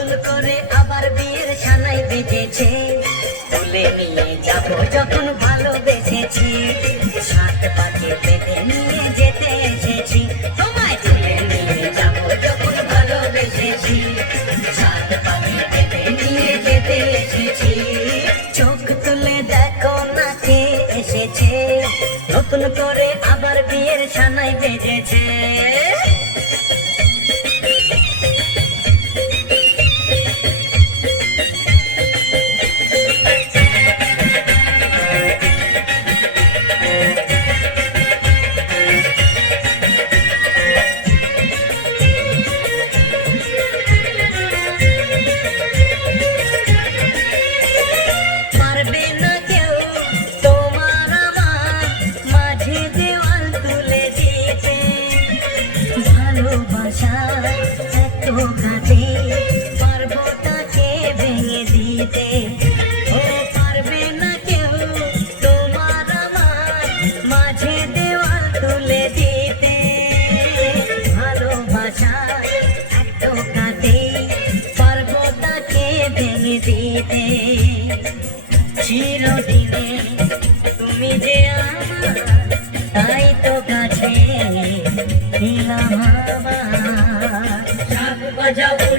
নতুন করে আবার বিয়ের সানাই বেজেছে, তুলে নিয়ে যাব যখন ভালোবেসেছি, সাত পাকে বেঁধে নিয়ে যেতে এসেছি, তোমায় তুলে নিয়ে যাব যখন ভালোবেসেছি, সাত পাকে বেঁধে নিয়ে যেতে এসেছি। চোখ তুলে দেখো না কে এসেছে, নতুন করে আবার বিয়ের সানাই বেজেছে। পারবো তাকে ভেঙে দিতে, ও পারবে না কেউ তোমার আমার মাঝে দেওয়াল তুলে দিতে, ভালোবাসা এত কাটে পারবো তাকে ভেঙে দিতে। চিরদিনে তুমি যে আমার, তাই তো কাছে এলাম আবার। বাজাও